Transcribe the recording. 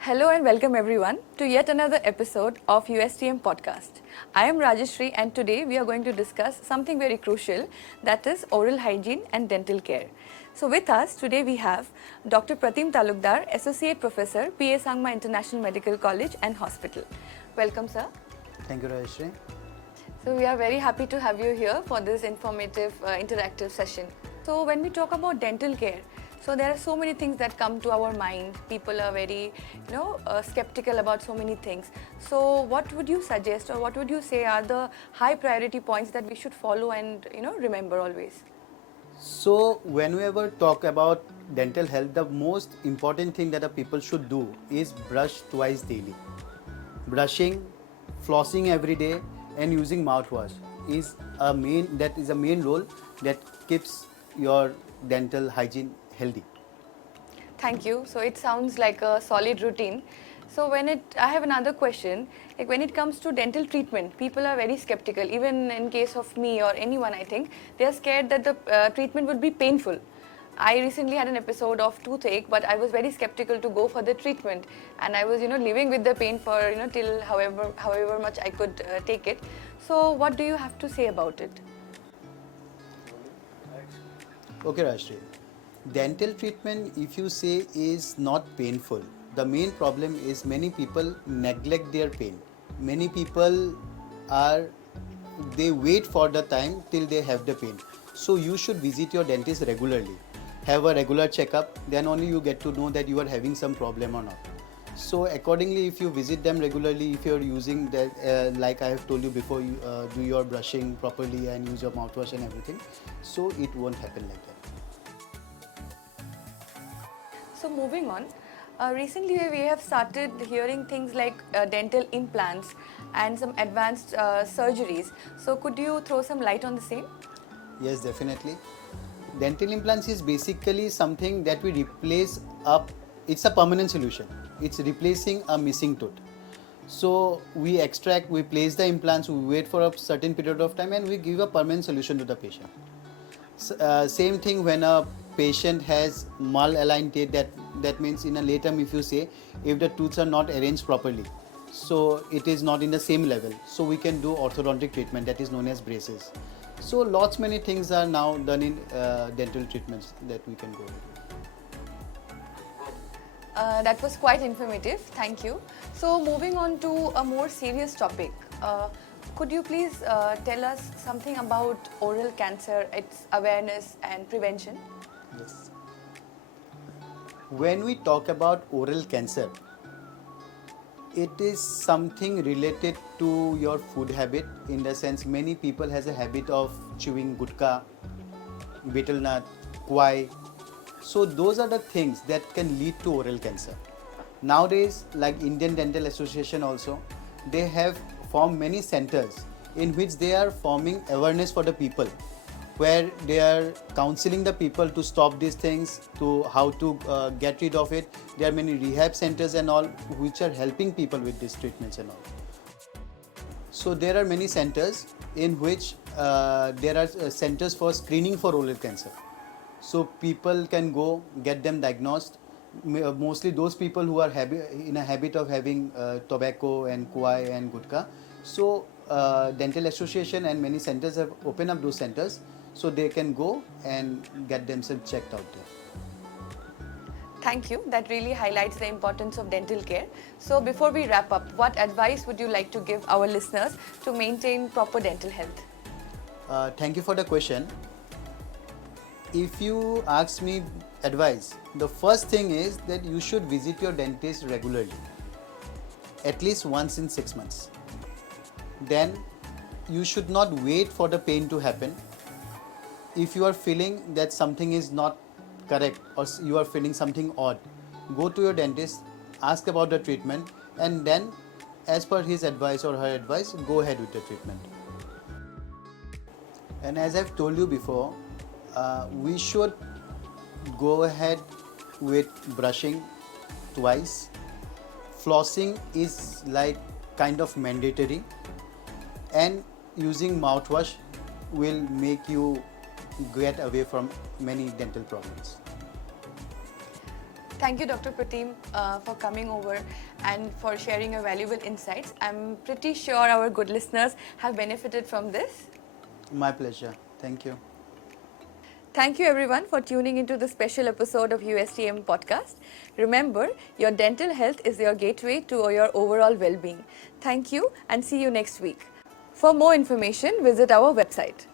Hello and welcome everyone to yet another episode of USTM Podcast. I am Rajashree and today we are going to discuss something very crucial, that is oral hygiene and dental care. So with us today we have Dr. Pratim Talukdar, Associate Professor, PA Sangma International Medical College and Hospital. Welcome sir. Thank you, Rajashree. So we are very happy to have you here for this informative interactive session. So when we talk about dental care, so there are so many things that come to our mind. People are very, skeptical about so many things. So what would you suggest or what would you say are the high priority points that we should follow and, remember always? So, when we ever talk about dental health, the most important thing that the people should do is brush twice daily. Brushing, flossing every day, and using mouthwash is a main role that keeps your dental hygiene healthy. Thank you. So it sounds like a solid routine. So I have another question. Like when it comes to dental treatment, people are very skeptical. Even in case of me or anyone, I think they are scared that the treatment would be painful. I recently had an episode of toothache, but I was very skeptical to go for the treatment, and I was, living with the pain for, till however much I could take it. So what do you have to say about it? Okay, Rajashree. Dental treatment, if you say, is not painful. The main problem is many people neglect their pain. Many people they wait for the time till they have the pain. So you should visit your dentist regularly. Have a regular checkup, then only you get to know that you are having some problem or not. So accordingly, if you visit them regularly, if you are using that, like I have told you before, you do your brushing properly and use your mouthwash and everything, so it won't happen like that. So moving on, recently we have started hearing things like dental implants and some advanced surgeries. So could you throw some light on the same? Yes, definitely. Dental implants is basically something that we replace it's a permanent solution. It's replacing a missing tooth. So we place the implants, we wait for a certain period of time and we give a permanent solution to the patient. Same thing when a patient has malaligned teeth, that means in a late term, if you say, if the tooths are not arranged properly, so it is not in the same level, so we can do orthodontic treatment, that is known as braces. So many things are now done in dental treatments that we can go with. That was quite informative, thank you. So moving on to a more serious topic, could you please tell us something about oral cancer, its awareness and prevention? Yes. When we talk about oral cancer, it is something related to your food habit, in the sense many people has a habit of chewing gutka, betel nut, kwai. So those are the things that can lead to oral cancer. Nowadays, like Indian Dental Association also, they have formed many centers in which they are forming awareness for the people, where they are counseling the people to stop these things, to how to get rid of it. There are many rehab centers and all which are helping people with these treatments and all. So there are many centers in which there are centers for screening for oral cancer. So people can go get them diagnosed. Mostly those people who are in a habit of having tobacco and kwai and gutka. So Dental Association and many centers have opened up those centers, so they can go and get themselves checked out there. Thank you. That really highlights the importance of dental care. So before we wrap up, what advice would you like to give our listeners to maintain proper dental health? Thank you for the question. If you ask me advice, the first thing is that you should visit your dentist regularly, at least once in 6 months. Then you should not wait for the pain to happen. If you are feeling that something is not correct or you are feeling something odd, go to your dentist, ask about the treatment, and then as per his advice or her advice, go ahead with the treatment. And as I've told you before, we should go ahead with brushing twice. Flossing is like kind of mandatory, and using mouthwash will make you get away from many dental problems. Thank you, Dr. Pratim, for coming over and for sharing your valuable insights. I'm pretty sure our good listeners have benefited from this. My pleasure. Thank you. Thank you, everyone, for tuning into this special episode of USTM Podcast. Remember, your dental health is your gateway to your overall well-being. Thank you and see you next week. For more information, visit our website.